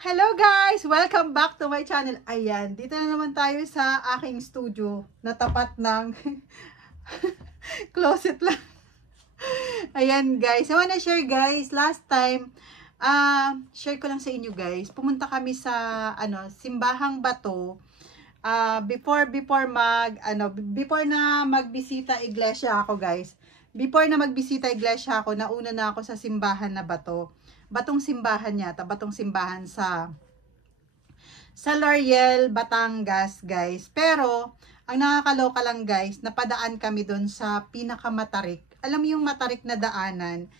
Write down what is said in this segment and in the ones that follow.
Hello guys! Welcome back to my channel. Ayan, dito na naman tayo sa aking studio na tapat ng closet lang. Ayan guys, I wanna share guys, last time, share ko lang sa inyo guys. Pumunta kami sa Simbahang Bato. Before na magbisita iglesia ako guys. Before na magbisita iglesia ako, nauna na ako sa simbahan na Bato. Batong simbahan yata, batong simbahan sa Lauriel, Batangas, guys. Pero, ang nakakaloka lang, guys, napadaan kami doon sa pinakamatarik. Alam mo yung matarik na daanan?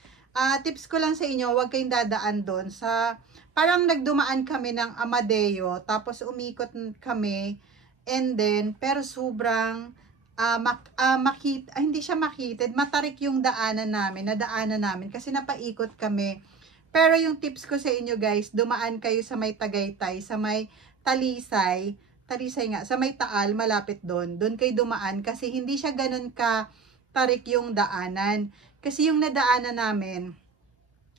Tips ko lang sa inyo, huwag kayong dadaan doon sa, parang nagdumaan kami ng Amadeo, tapos umikot kami, and then, pero sobrang, hindi siya makitid, matarik yung nadaanan namin, kasi napaikot kami. Pero yung tips ko sa inyo guys, dumaan kayo sa may Tagaytay, sa may Talisay nga, sa may Taal, malapit doon. Doon kayo dumaan kasi hindi siya ganun ka tarik yung daanan. Kasi yung nadaanan namin,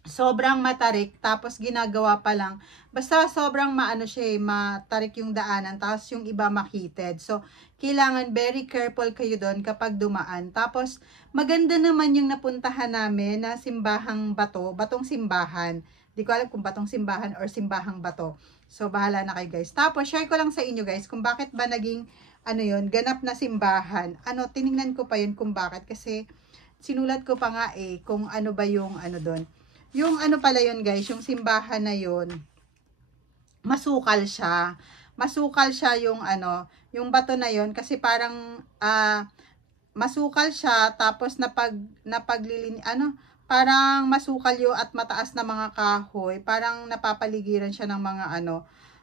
sobrang matarik, tapos ginagawa pa lang. Basta sobrang matarik yung daanan, tapos yung iba makitid. So, kailangan very careful kayo doon kapag dumaan. Tapos, maganda naman yung napuntahan namin na Simbahang Bato, Batong Simbahan. Di ko alam kung Batong Simbahan or Simbahang Bato. So, bahala na kayo guys. Tapos, share ko lang sa inyo guys kung bakit ba naging, ganap na simbahan. Tinignan ko pa yun kung bakit. Kasi, sinulat ko pa nga kung ano ba yung doon. Yung pala yun guys, yung simbahan na yun, masukal siya. Masukal siya yung yung bato na yun kasi parang masukal siya, tapos parang masukal yun at mataas na mga kahoy, parang napapaligiran siya ng mga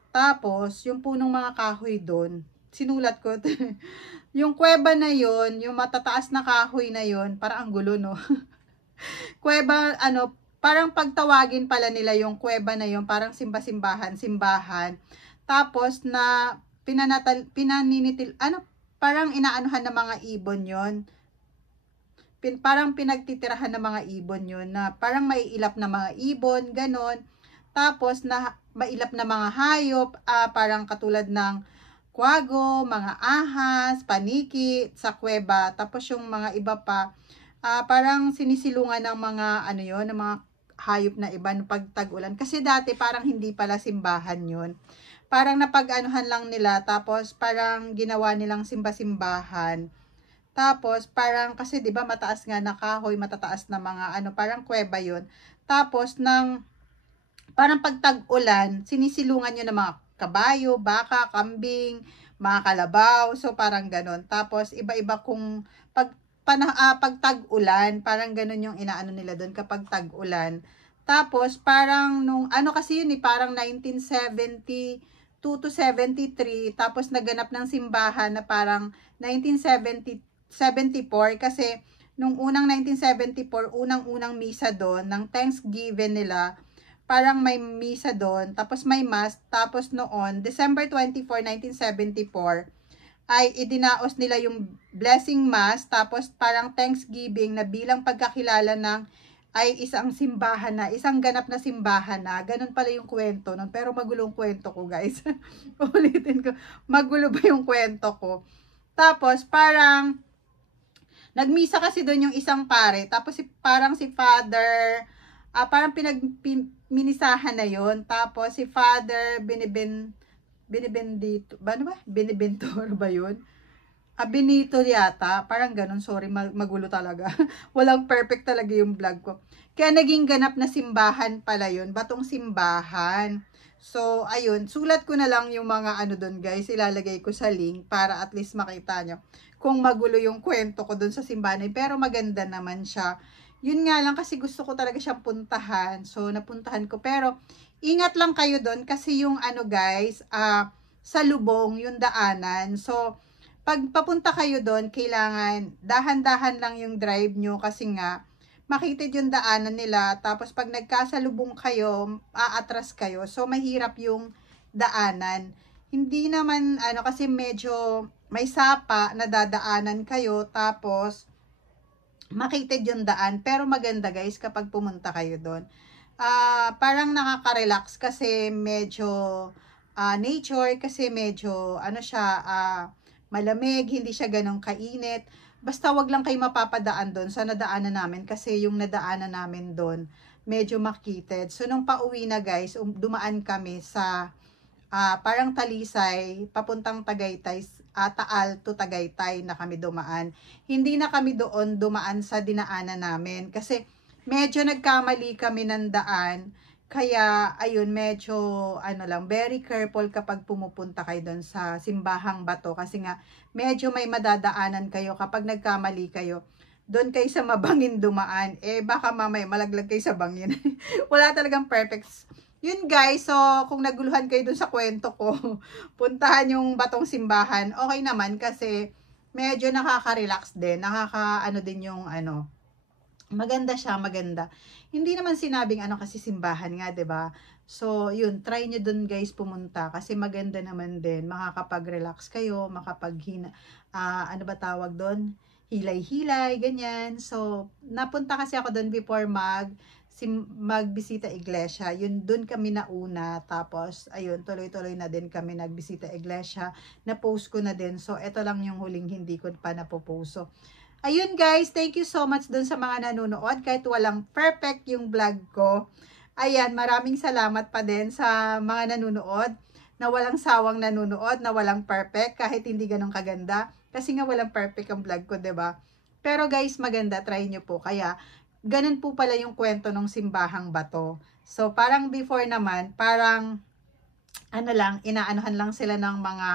tapos yung punong mga kahoy doon, sinulat ko yung kuweba na yun, yung matataas na kahoy na yun, parang ang gulo no. Kuweba parang pagtawagin pala nila yung kuweba na yun, parang simbahan. Tapos na parang inaanuhan ng mga ibon yon. Parang pinagtitirahan ng mga ibon yun, na parang maiilap na mga ibon, ganon. Tapos na mailap na mga hayop, parang katulad ng kwago, mga ahas, paniki sa kuweba. Tapos yung mga iba pa, parang sinisilungan ng mga ng mga hayop na iba no pag tag-ulan. Kasi dati parang hindi pala simbahan yun. Parang napag-anuhan lang nila, tapos parang ginawa nilang simba-simbahan. Tapos parang kasi 'di ba mataas nga na kahoy, matataas na mga parang kuweba yun. Tapos parang pag tag-ulan, sinisilungan yun ng mga kabayo, baka, kambing, mga kalabaw. So parang ganon. Tapos iba-iba kung pag tag-ulan, parang ganun yung inaano nila doon kapag tag-ulan. Tapos parang kasi yun parang 1972 to 73, tapos naganap ng simbahan na parang 1974 kasi nung unang 1974, unang-unang misa doon ng Thanksgiving nila, parang may misa doon, tapos may mass, tapos noon December 24, 1974 ay idinaos nila yung blessing mass, tapos parang Thanksgiving na bilang pagkakilala ng ay isang simbahan na, isang ganap na simbahan na. Ganun pala yung kwento nun. Pero magulong kwento ko guys. Ulitin ko, magulo ba yung kwento ko? Tapos parang nagmisa kasi doon yung isang pare, tapos parang si father, parang minisahan na yon. Tapos si father Benedito, ba Beneventor ba yun? Benito yata, parang ganun, sorry, magulo talaga. Walang perfect talaga yung vlog ko. Kaya naging ganap na simbahan pala yun, Batong Simbahan. So, ayun, sulat ko na lang yung mga doon guys, ilalagay ko sa link para at least makita nyo kung magulo yung kwento ko doon sa simbahan. Pero maganda naman siya. Yun nga lang kasi gusto ko talaga siyang puntahan. So, napuntahan ko. Pero, ingat lang kayo doon kasi yung guys, sa lubong yung daanan. So, pag papunta kayo doon, kailangan dahan-dahan lang yung drive nyo kasi nga, makitid yung daanan nila. Tapos, pag nagkasalubong kayo, aatras kayo. So, mahirap yung daanan. Hindi naman, kasi medyo may sapa na dadaanan kayo. Tapos, makitid yung daan. Pero maganda guys kapag pumunta kayo doon. parang nakaka-relax kasi medyo nature, kasi medyo ano siya, malamig, hindi siya ganong kainit. Basta wag lang kayo mapapadaan doon sa nadaanan namin kasi yung nadaanan namin doon medyo makitid. So nung pauwi na guys, dumaan kami sa parang Talisay, papuntang Tagaytay, Taal to Tagaytay na kami dumaan. Hindi na kami doon dumaan sa dinaanan namin kasi medyo nagkamali kami ng daan. Kaya, ayun, medyo, ano lang, very careful kapag pumupunta kayo doon sa Simbahang Bato. Kasi nga, medyo may madadaanan kayo kapag nagkamali kayo. Doon kayo sa mabangin dumaan. Baka mamaya malaglag kayo sa bangin. Wala talagang perfect. Yun guys, so kung naguluhan kayo dun sa kwento ko, puntahan yung Batong Simbahan. Okay naman kasi medyo nakaka-relax din. Nakaka-ano din yung ano, maganda siya, maganda. Hindi naman sinabing ano kasi simbahan nga, 'di ba? So, yun, try nyo dun guys pumunta kasi maganda naman din. Makakapag-relax kayo, ano ba tawag doon? Hilay-hilay, ganyan. So, napunta kasi ako doon before magbisita iglesia. Yun, doon kami nauna. Tapos, ayun, tuloy-tuloy na din kami nagbisita iglesia. Na-post ko na din. So, ito lang yung huling hindi ko pa napopost. So, ayun guys, thank you so much dun sa mga nanonood. Kahit walang perfect yung vlog ko. Ayan, maraming salamat pa din sa mga nanonood. Na walang sawang nanonood, na walang perfect. Kahit hindi ganun kaganda. Kasi nga walang perfect ang vlog ko, 'di ba? Pero guys, maganda. Try nyo po. Kaya, ganun po pala yung kwento ng Simbahang Bato. So, parang before naman, parang ano lang, inaanuhan lang sila ng mga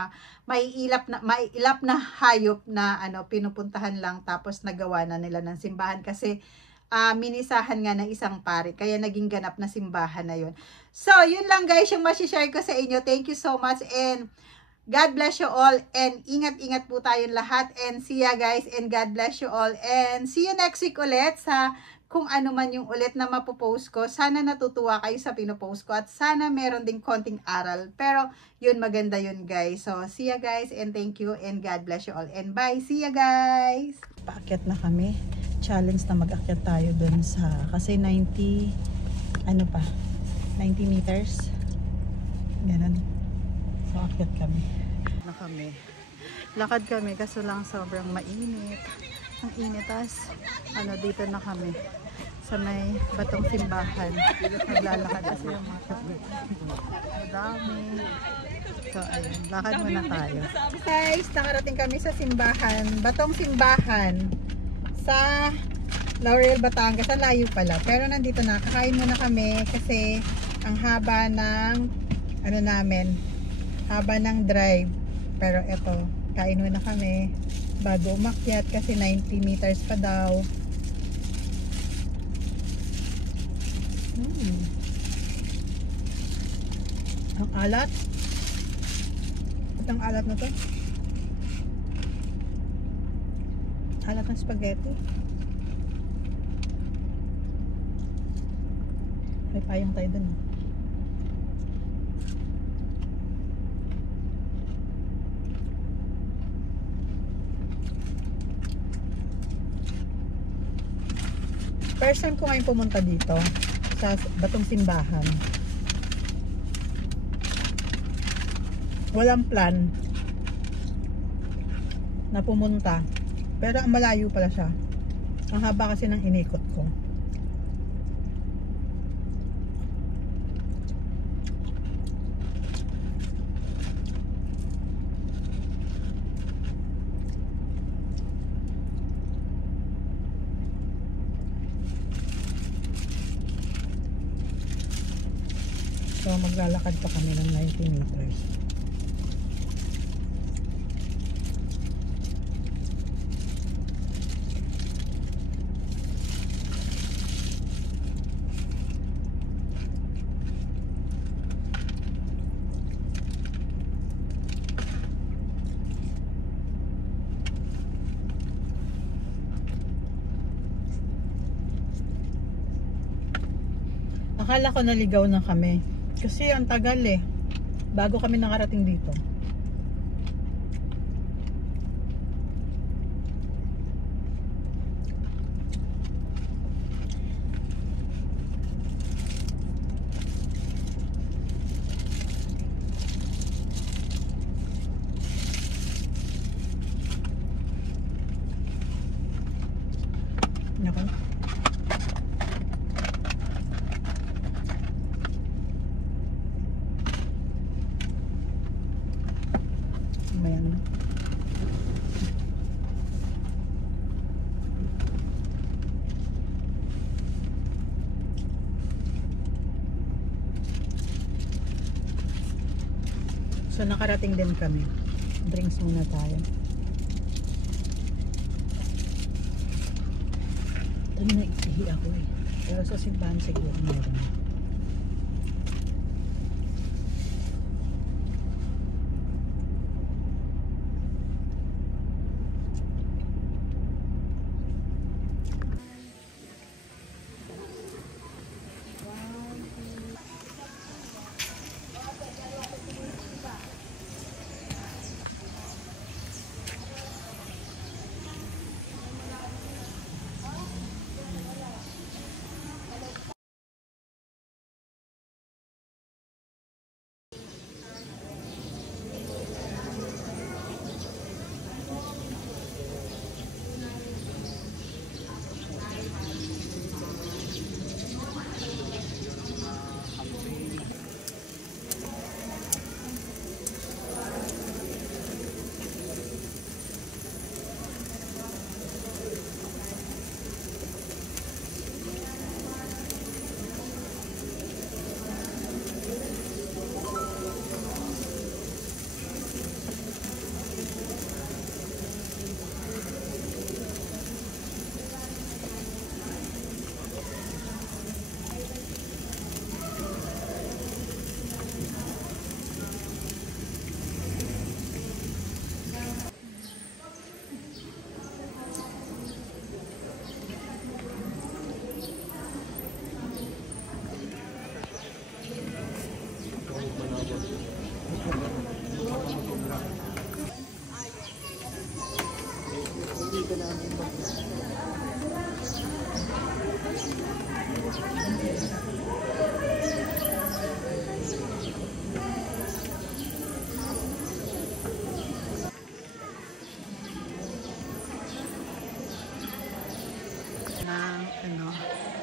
maiilap na hayop na ano pinupuntahan lang tapos nagawa na nila ng simbahan kasi minisahan nga ng isang pari kaya naging ganap na simbahan na yun. So, yun lang guys yung ma-share ko sa inyo. Thank you so much and God bless you all and ingat-ingat po tayong lahat and see ya guys and God bless you all and see you next week ulit sa kung ano man yung ulit na mapopost ko. Sana natutuwa kayo sa pinopost ko at sana meron ding konting aral. Pero yun, maganda yun guys. So, see ya guys and thank you and God bless you all and bye. See ya guys! Paakyat na kami. Challenge na mag-akyat tayo dun sa, kasi 90 meters. Ganun. So, akyat kami. Lakad kami kaso lang sobrang mainit. Ang initas. Dito na kami sa may Batong Simbahan. Naglalakad kasi yung mga kapit. Madami. So, ayun. Lakad muna tayo. Guys, nakarating kami sa simbahan. Batong Simbahan. Sa Laurel, Batangas. Ang layo pala. Pero nandito na. Kakain muna kami kasi ang haba ng haba ng drive. Pero eto, kain muna kami bago umakyat kasi 90 meters pa daw. Ang alat. Itong alat na to. Alat ng spaghetti. May payong tayo dun. First time ko ngayon pumunta dito sa Batong Simbahan. Walang plan na pumunta. Pero ang malayo pala siya. Ang haba kasi ng inikot ko. So, maglalakad pa kami ng 90 meters. Akala ko naligaw na kami. Kasi ang tagal bago kami nakarating dito. Ayan. So nakarating din kami. Drinks muna tayo. Ito na ihi ako eh. Pero sa simbahan siguro meron.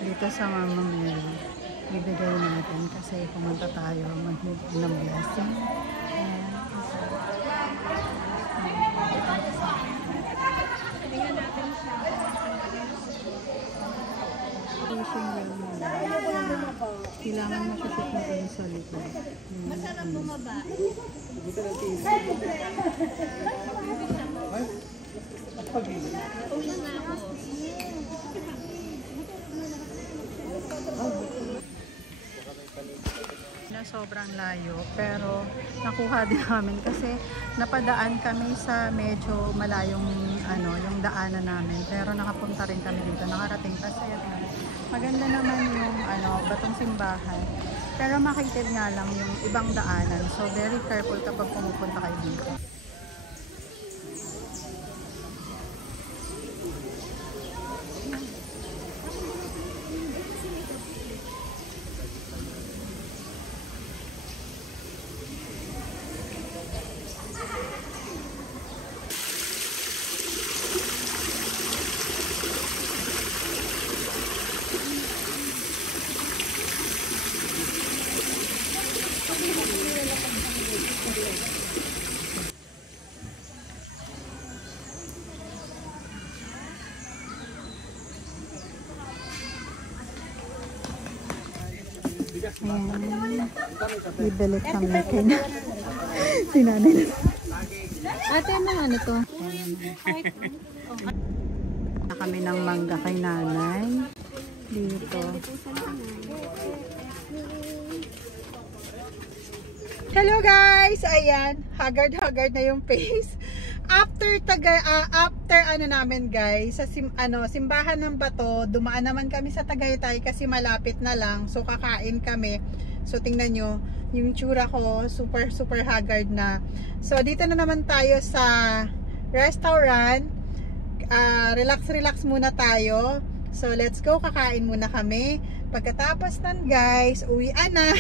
Dito sa Mama Mary, bibigay natin kasi pumunta tayo mag-give ng blessing. Kailangan masusot mo kayo sa likod. Masarap bumaba. Uwi na ako. Na sobrang layo pero nakuha din namin kasi napadaan kami sa medyo malayong yung daanan namin pero nakapunta rin kami dito, nakarating kasi maganda naman yung batong simbahan pero makitid nga lang yung ibang daanan, so very careful kapag pumupunta kayo dito. Ayan. Bibili kami sinanay na. Ate, ano to? Na kami ng mangga kay nanay. Dito. Hello guys! Ayan. Haggard na yung face. After namin guys, sa simbahan ng Bato, dumaan naman kami sa Tagaytay kasi malapit na lang. So kakain kami. So tingnan nyo, yung tsura ko, super haggard na. So dito na naman tayo sa restaurant. Relax muna tayo. So let's go, kakain muna kami. Pagkatapos nun guys, uwian na.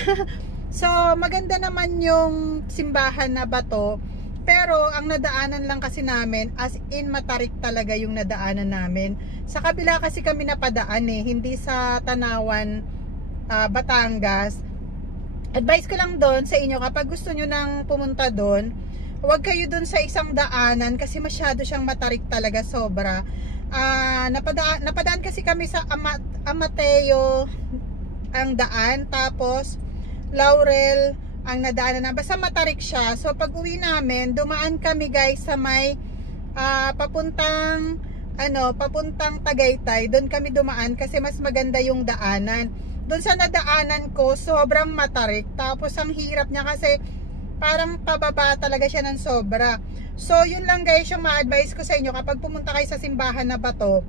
So maganda naman yung simbahan na Bato. Pero ang nadaanan lang kasi namin, as in matarik talaga yung nadaanan namin. Sa kabila kasi kami napadaan hindi sa Tanawan, Batangas. Advice ko lang doon sa inyo, kapag gusto nyo nang pumunta doon, huwag kayo dun sa isang daanan kasi masyado siyang matarik talaga, sobra. Napadaan kasi kami sa Amateo ang daan, tapos Laurel ang nadaanan na. Basta matarik siya. So pag uwi namin, dumaan kami guys sa may papuntang Tagaytay. Doon kami dumaan kasi mas maganda yung daanan. Doon sa nadaanan ko, sobrang matarik. Tapos ang hirap niya kasi parang pababa talaga siya ng sobra. So yun lang guys yung ma-advise ko sa inyo kapag pumunta kayo sa simbahan na bato.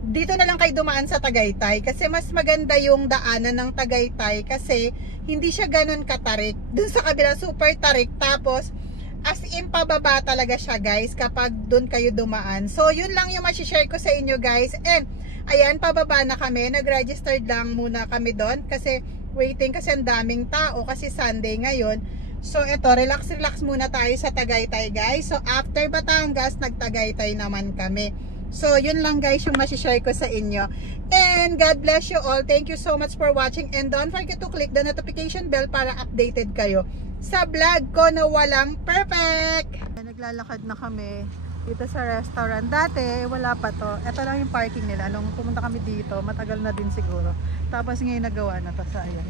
Dito na lang kayo dumaan sa Tagaytay kasi mas maganda yung daanan ng Tagaytay kasi hindi siya ganun katarik. Doon sa kabila super tarik, tapos as in pababa talaga siya guys kapag doon kayo dumaan. So yun lang yung ma-share ko sa inyo guys. And ayan, pababa na kami. Nag-registered lang muna kami doon kasi waiting kasi ang daming tao kasi Sunday ngayon. So eto, relax muna tayo sa Tagaytay guys. So after Batangas, nag-Tagaytay naman kami. So yun lang guys yung ma-share ko sa inyo. And God bless you all. Thank you so much for watching. And don't forget to click the notification bell para updated kayo sa vlog ko na walang perfect. Naglalakad na kami dito sa restaurant. Dati wala pa to. Ito lang yung parking nila. Nung pumunta kami dito, matagal na din siguro. Tapos ngayon nagawa na to sa ayan.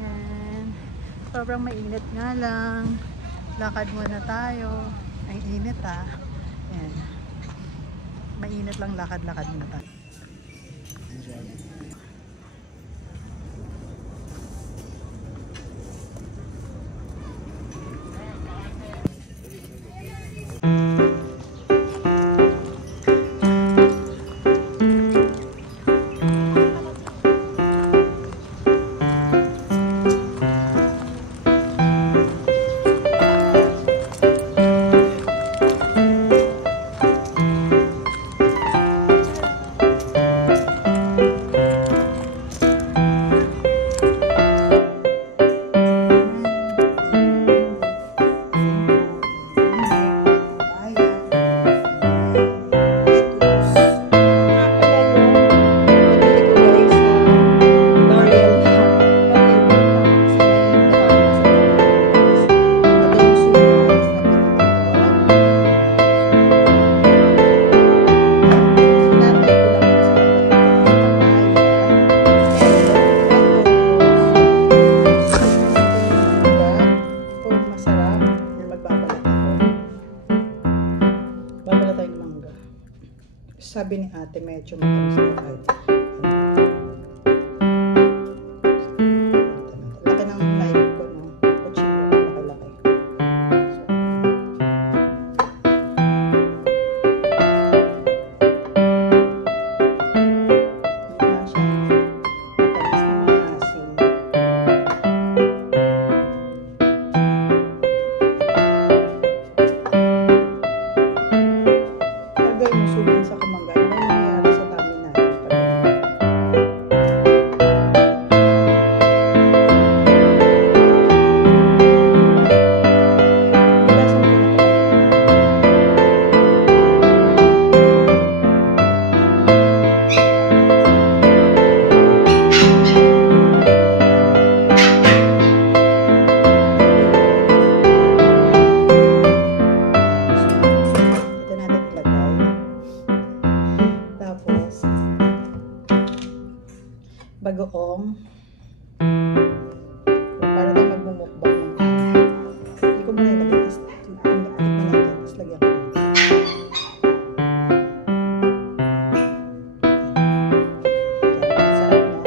Yan. Sobrang mainit nga lang. Lakad muna tayo. Ang init ha. Yan. Mainit lang, lakad-lakad muna tayo. Sabi ni ate medyo matamis na kahit laki ng knife ko, no? Kutsino, laki-laki. Hindi na siya matamis na maasim. Tagay mo suman sa kumangga. Ano nangyayari sa dami natin? Bagoong para tayo magmumukbang ng hindi ko muna ilagay tikman natin tapos lagyan ko dito. Sarap, no?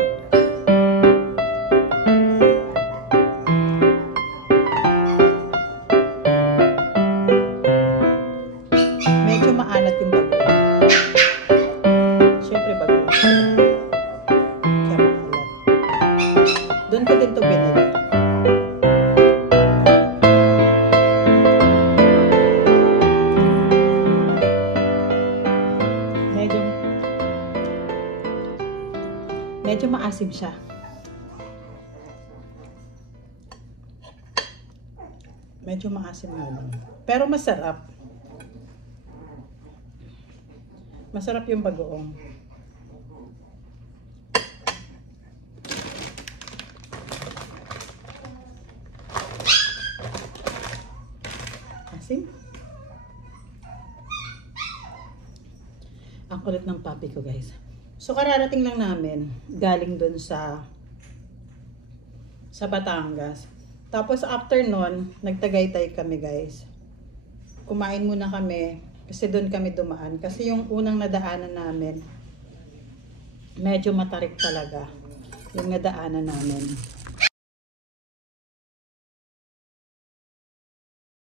Medyo maanat yung bagoong, syempre bagoong doon ko din ito binili. Medyo maasim siya. Medyo maasim nga lang. Pero masarap. Masarap yung bagoong. Ang kulit ng papi ko, guys. So, kararating lang namin galing dun sa Batangas. Tapos, after nun, nagtagaytay kami, guys. Kumain muna kami kasi dun kami dumaan. Kasi yung unang nadaanan namin, medyo matarik talaga yung nadaanan namin.